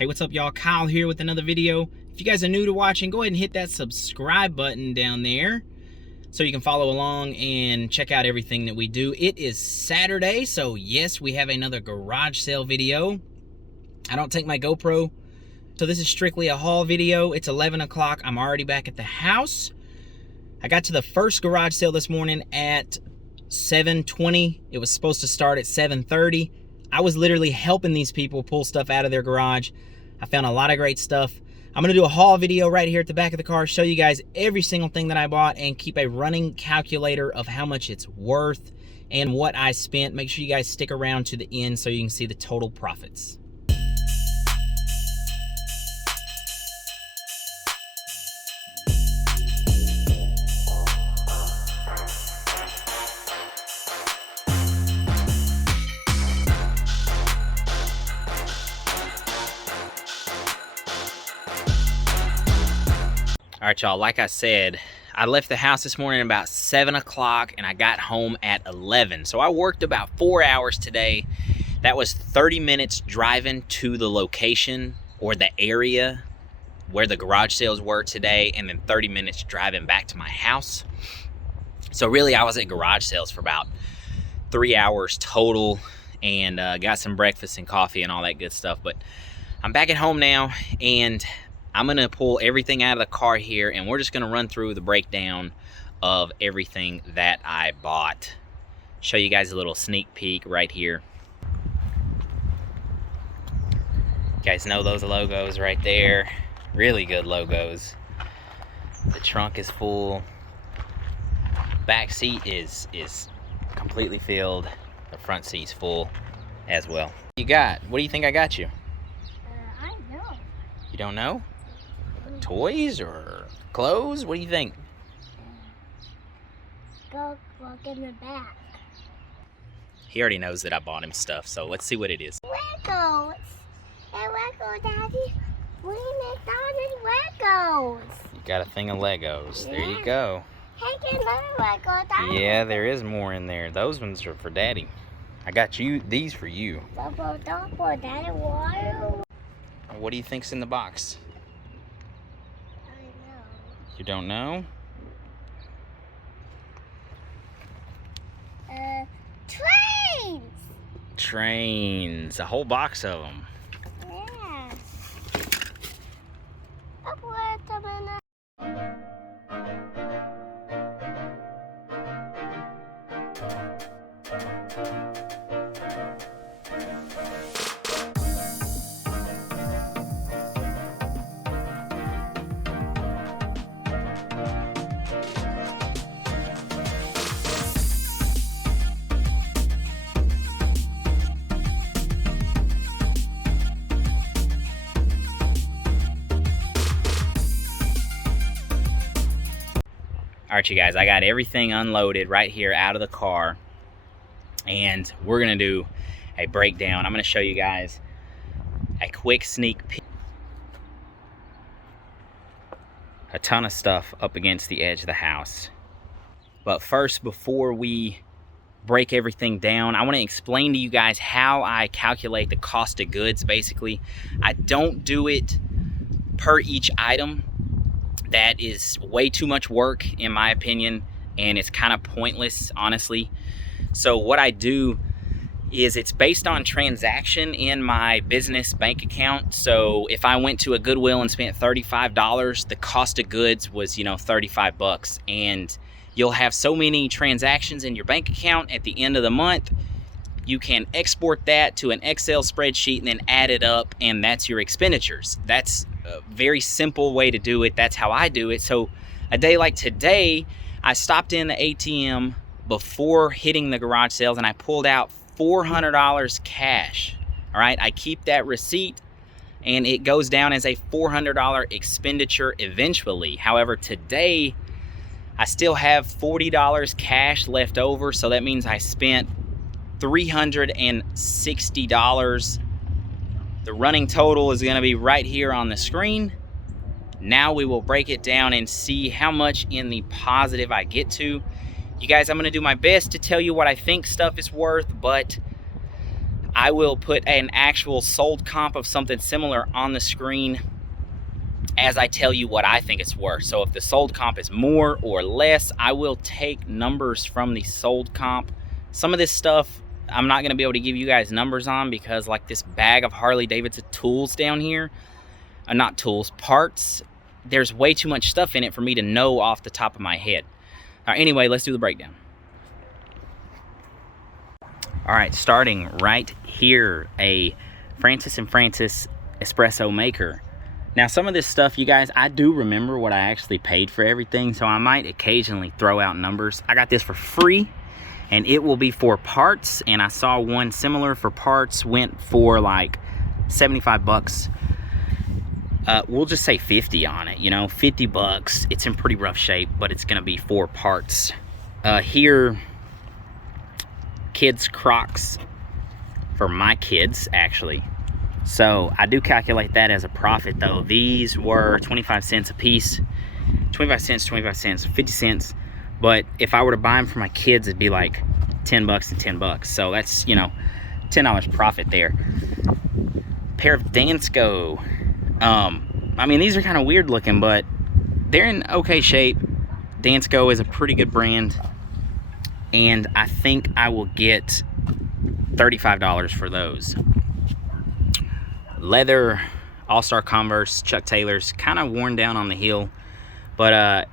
Hey, what's up, y'all? Kyle here with another video. If you guys are new to watching, go ahead and hit that subscribe button down there so you can follow along and check out everything that we do. It is Saturday, so yes, we have another garage sale video. I don't take my GoPro, so this is strictly a haul video. It's 11 o'clock. I'm already back at the house. I got to the first garage sale this morning at 7:20. It was supposed to start at 7:30. I was literally helping these people pull stuff out of their garage. I found a lot of great stuff. I'm gonna do a haul video right here at the back of the car, show you guys every single thing that I bought and keep a running calculator of how much it's worth and what I spent. Make sure you guys stick around to the end so you can see the total profits. All right, y'all, like I said, I left the house this morning about 7 o'clock and I got home at 11. So I worked about 4 hours today. That was 30 minutes driving to the location or the area where the garage sales were today, and then 30 minutes driving back to my house. So really, I was at garage sales for about 3 hours total and got some breakfast and coffee and all that good stuff. But I'm back at home now, and I'm gonna pull everything out of the car here and we're just gonna run through the breakdown of everything that I bought. Show you guys a little sneak peek right here. You guys know those logos right there. Really good logos. The trunk is full. Back seat is completely filled. The front seat's full as well. What do you got? What do you think I got you? I know. You don't know? Toys or clothes? What do you think? Go look in the back. He already knows that I bought him stuff, so let's see what it is. Legos. Hey, Lego, Daddy. We make Legos. You got a thing of Legos. Yeah. There you go. Hey, get another Lego, Daddy. Yeah, there is more in there. Those ones are for Daddy. I got you these for you. Double, Daddy, water. What do you think's in the box? I know. You don't know? Trains. Trains. A whole box of them. Yeah. Wait a minute. All right, you guys, I got everything unloaded right here out of the car, and we're gonna do a breakdown. I'm gonna show you guys a quick sneak peek. A ton of stuff up against the edge of the house. But first, before we break everything down, I wanna explain to you guys how I calculate the cost of goods, basically. I don't do it per each item. That is way too much work, in my opinion, and it's kind of pointless, honestly. So what I do is it's based on transaction in my business bank account. So if I went to a Goodwill and spent $35, the cost of goods was, you know, 35 bucks. And you'll have so many transactions in your bank account at the end of the month, you can export that to an Excel spreadsheet and then add it up, and that's your expenditures. That's a very simple way to do it. That's how I do it. So a day like today, I stopped in the ATM before hitting the garage sales and I pulled out $400 cash. All right, I keep that receipt and it goes down as a $400 expenditure eventually. However, today I still have $40 cash left over, so that means I spent $360. The running total is going to be right here on the screen. Now we will break it down and see how much in the positive I get to. You guys, I'm going to do my best to tell you what I think stuff is worth, but I will put an actual sold comp of something similar on the screen as I tell you what I think it's worth. So if the sold comp is more or less, I will take numbers from the sold comp. Some of this stuff I'm not going to be able to give you guys numbers on because like this bag of Harley-Davidson tools down here, not tools, parts, there's way too much stuff in it for me to know off the top of my head. All right, anyway, let's do the breakdown. All right, starting right here, a Francis & Francis espresso maker. Now, some of this stuff, you guys, I do remember what I actually paid for everything, so I might occasionally throw out numbers. I got this for free, and it will be for parts, and I saw one similar for parts, went for like 75 bucks. We'll just say 50 on it, you know, 50 bucks. It's in pretty rough shape, but it's gonna be for parts. Here, kids Crocs for my kids, actually. So I do calculate that as a profit though. These were 25 cents a piece. 25 cents, 25 cents, 50 cents. But if I were to buy them for my kids, it'd be like 10 bucks and 10 bucks. So that's, you know, $10 profit there. Pair of Dansko. I mean, these are kind of weird looking, but they're in okay shape. Dansko is a pretty good brand. And I think I will get $35 for those. Leather All-Star Converse Chuck Taylors, kind of worn down on the heel, but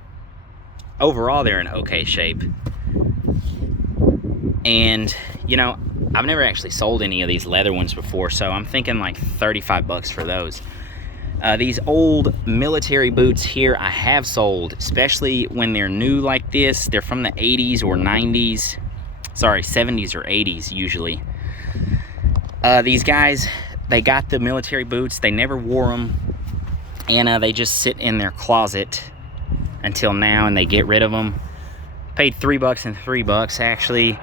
overall they're in okay shape. And you know, I've never actually sold any of these leather ones before, so I'm thinking like 35 bucks for those. These old military boots here I have sold, especially when they're new like this. They're from the 80s or 90s, sorry, 70s or 80s usually. These guys, they got the military boots, they never wore them, and they just sit in their closet until now, and they get rid of them. Paid 3 bucks and 3 bucks actually.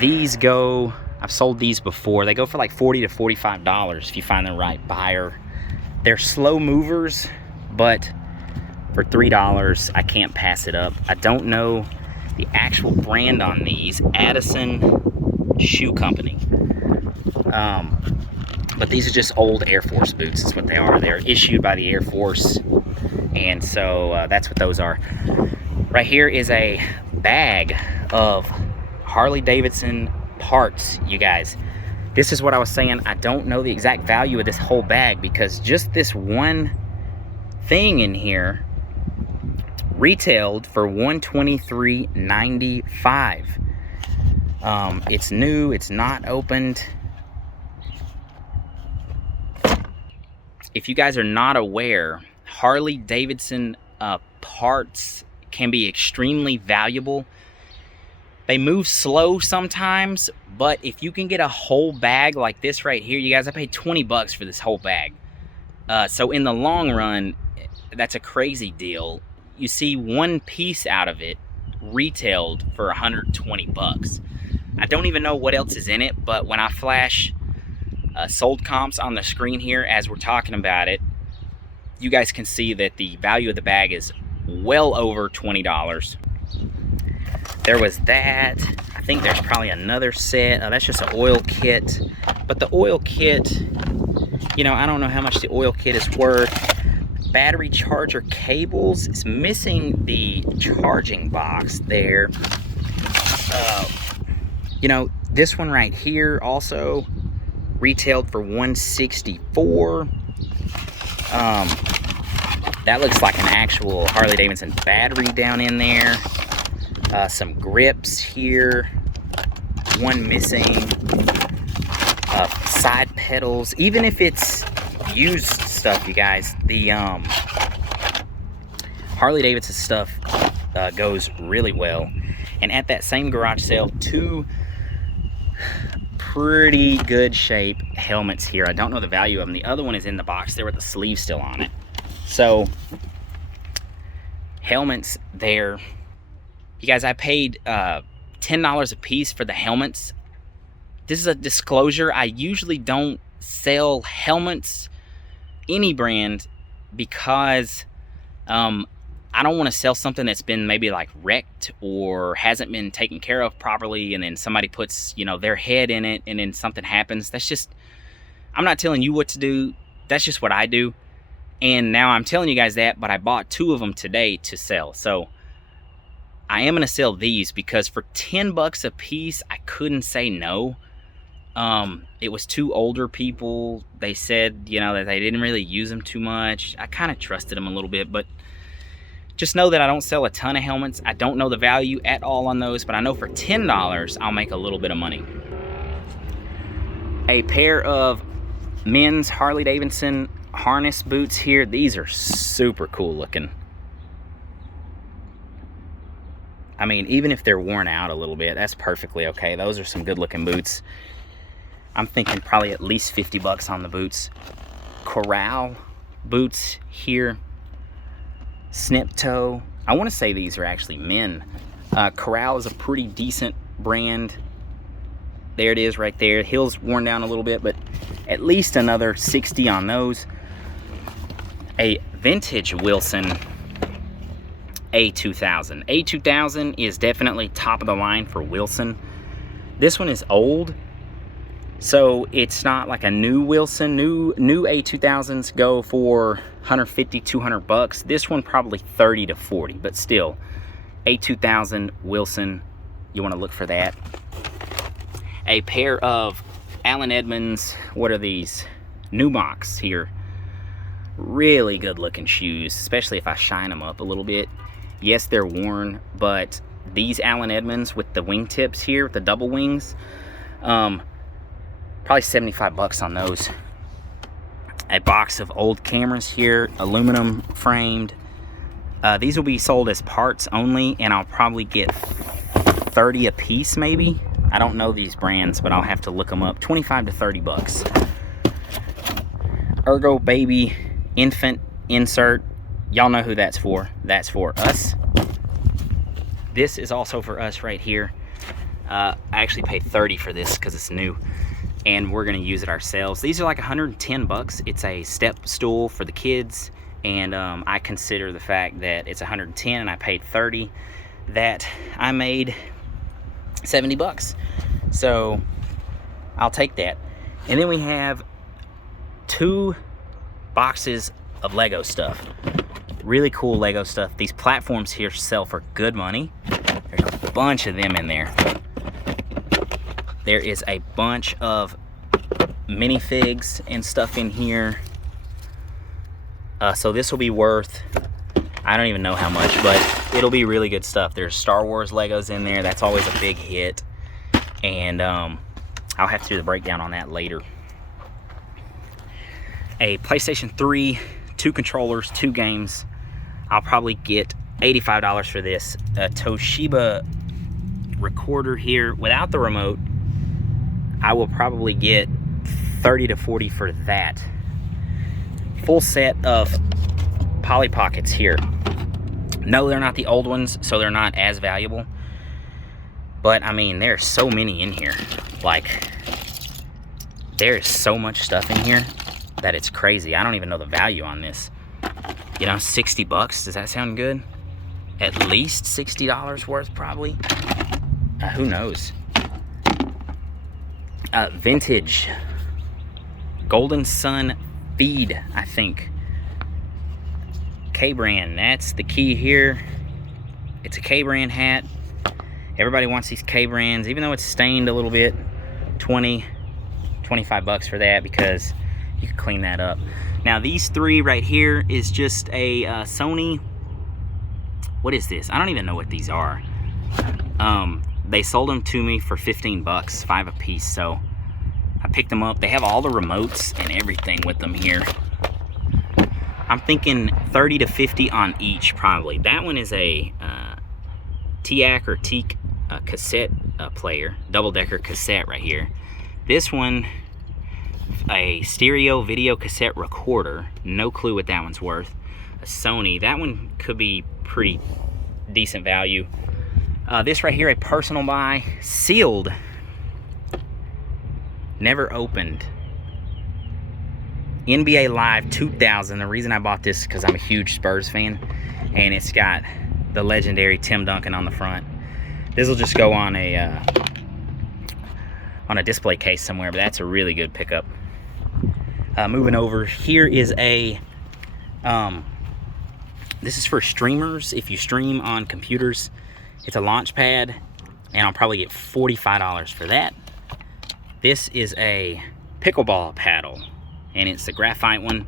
These go, I've sold these before, they go for like $40 to $45 if you find the right buyer. They're slow movers, but for $3 I can't pass it up. I don't know the actual brand on these. Addison Shoe Company. But these are just old Air Force boots is what they are. They're issued by the Air Force, and so that's what those are. Right here is a bag of Harley-Davidson parts, you guys. This is what I was saying. I don't know the exact value of this whole bag because just this one thing in here retailed for $123.95. It's new, it's not opened. If you guys are not aware, Harley-Davidson parts can be extremely valuable. They move slow sometimes, but if you can get a whole bag like this right here, you guys, I paid 20 bucks for this whole bag. So in the long run, that's a crazy deal. You see one piece out of it retailed for 120 bucks. I don't even know what else is in it, but when I flash sold comps on the screen here as we're talking about it, you guys can see that the value of the bag is well over $20. There was that. I think there's probably another set. That's just an oil kit. But the oil kit, you know, I don't know how much the oil kit is worth. Battery charger cables. It's missing the charging box there. You know, this one right here also retailed for $164. That looks like an actual Harley-Davidson battery down in there. Some grips here, one missing, side pedals. Even if it's used stuff, you guys, the Harley-Davidson stuff goes really well. And at that same garage sale, 2 pretty good shape helmets here. I don't know the value of them. The other one is in the box there with the sleeve still on it. So helmets there. You guys, I paid $10 a piece for the helmets. This is a disclosure. I usually don't sell helmets, any brand, because I don't want to sell something that's been maybe like wrecked or hasn't been taken care of properly, and then somebody puts, you know, their head in it and then something happens. That's just, I'm not telling you what to do. That's just what I do. And now I'm telling you guys that, but I bought 2 of them today to sell. So I am going to sell these because for 10 bucks a piece, I couldn't say no. It was 2 older people. They said, you know, that they didn't really use them too much. I kind of trusted them a little bit, but just know that I don't sell a ton of helmets. I don't know the value at all on those, but I know for $10, I'll make a little bit of money. A pair of men's Harley-Davidson harness boots here. These are super cool looking. I mean, even if they're worn out a little bit, that's perfectly okay. Those are some good looking boots. I'm thinking probably at least 50 bucks on the boots. Corral Boots here. Snip toe. I want to say these are actually men. Corral is a pretty decent brand. There it is right there. Heel's worn down a little bit, but at least another 60 on those. A vintage Wilson A2000. A2000 is definitely top of the line for Wilson. This one is old, so it's not like a new Wilson. New A2000s go for 150, 200 bucks. This one probably 30 to 40, but still, A2000 Wilson, you want to look for that. A pair of Allen Edmonds, what are these? Nubox here. Really good looking shoes, especially if I shine them up a little bit. Yes, they're worn, but these Allen Edmonds with the wingtips here, with the double wings, probably 75 bucks on those. A box of old cameras here, aluminum framed. These will be sold as parts only, and I'll probably get 30 a piece maybe. I don't know these brands, but I'll have to look them up. 25 to 30 bucks. Ergo baby infant insert. Y'all know who that's for. That's for us. This is also for us right here. I actually paid 30 for this because it's new, and we're gonna use it ourselves. These are like 110 bucks. It's a step stool for the kids, and I consider the fact that it's 110 and I paid 30, that I made 70 bucks. So I'll take that. And then we have 2 boxes of Lego stuff. Really cool Lego stuff. These platforms here sell for good money. There's a bunch of them in there. There is a bunch of minifigs and stuff in here. So this will be worth, I don't even know how much, but it'll be really good stuff. There's Star Wars Legos in there. That's always a big hit. And I'll have to do the breakdown on that later. A PlayStation 3, 2 controllers, 2 games. I'll probably get $85 for this. A Toshiba Recorder here without the remote. I will probably get 30 to 40 for that. Full set of Polly Pockets here. No, they're not the old ones, so they're not as valuable. But I mean, there's so many in here. Like, there's so much stuff in here that it's crazy. I don't even know the value on this. You know, 60 bucks, does that sound good? At least $60 worth, probably. Who knows? Vintage Golden Sun Feed, I think. K-brand, that's the key here. It's a K-brand hat. Everybody wants these K-brands, even though it's stained a little bit. 20, 25 bucks for that, because you can clean that up. Now these 3 right here is just a Sony. What is this? I don't even know what these are. They sold them to me for 15 bucks, 5 a piece, so I picked them up. They have all the remotes and everything with them here. I'm thinking 30 to 50 on each, probably. That one is a TAC or Teak cassette player, double-decker cassette right here. This one, a stereo video cassette recorder. No clue what that one's worth. A Sony. That one could be pretty decent value. This right here, a personal buy, sealed, never opened. NBA Live 2000. The reason I bought this is because I'm a huge Spurs fan, and it's got the legendary Tim Duncan on the front. This will just go on a display case somewhere, but that's a really good pickup. Moving over, here is a this is for streamers. If you stream on computers, it's a launch pad, and I'll probably get $45 for that. This is a pickleball paddle, and it's the graphite one.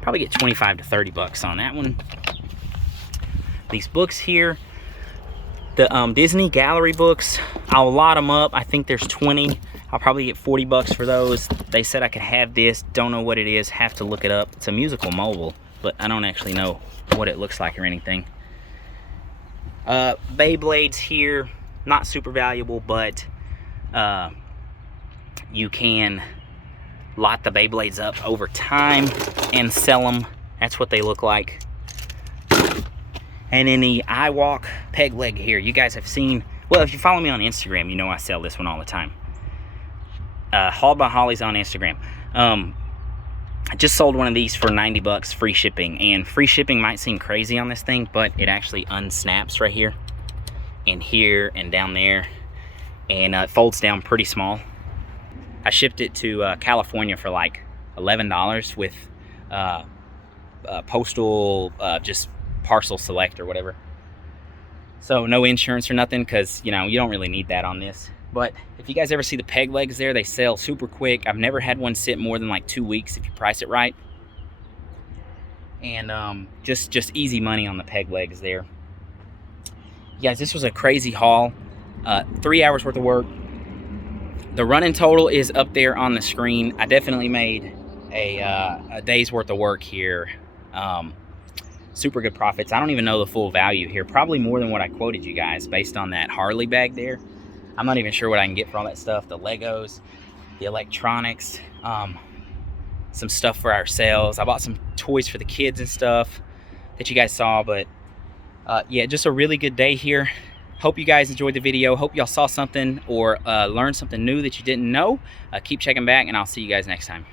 Probably get 25 to 30 bucks on that one. These books here, the Disney gallery books, I'll lot them up. I think there's 20. I'll probably get 40 bucks for those. They said I could have this. Don't know what it is. Have to look it up. It's a musical mobile, but I don't actually know what it looks like or anything. Beyblades here, not super valuable, but you can lot the Beyblades up over time and sell them. That's what they look like. And in the I Walk peg leg here, you guys have seen, well, if you follow me on Instagram, you know I sell this one all the time. Hauled by Holly's on Instagram. I just sold one of these for 90 bucks, free shipping. And free shipping might seem crazy on this thing, but it actually unsnaps right here and down there, and it folds down pretty small. I shipped it to California for like $11 with postal, just parcel select or whatever. So no insurance or nothing, because you know you don't really need that on this. But if you guys ever see the peg legs there, they sell super quick. I've never had one sit more than like 2 weeks if you price it right. And just easy money on the peg legs there. You guys, this was a crazy haul. 3 hours worth of work. The running total is up there on the screen. I definitely made a day's worth of work here. Super good profits. I don't even know the full value here. Probably more than what I quoted you guys based on that Harley bag there. I'm not even sure what I can get for all that stuff. The Legos, the electronics, some stuff for ourselves. I bought some toys for the kids and stuff that you guys saw. But yeah, just a really good day here. Hope you guys enjoyed the video. Hope y'all saw something or learned something new that you didn't know. Keep checking back, and I'll see you guys next time.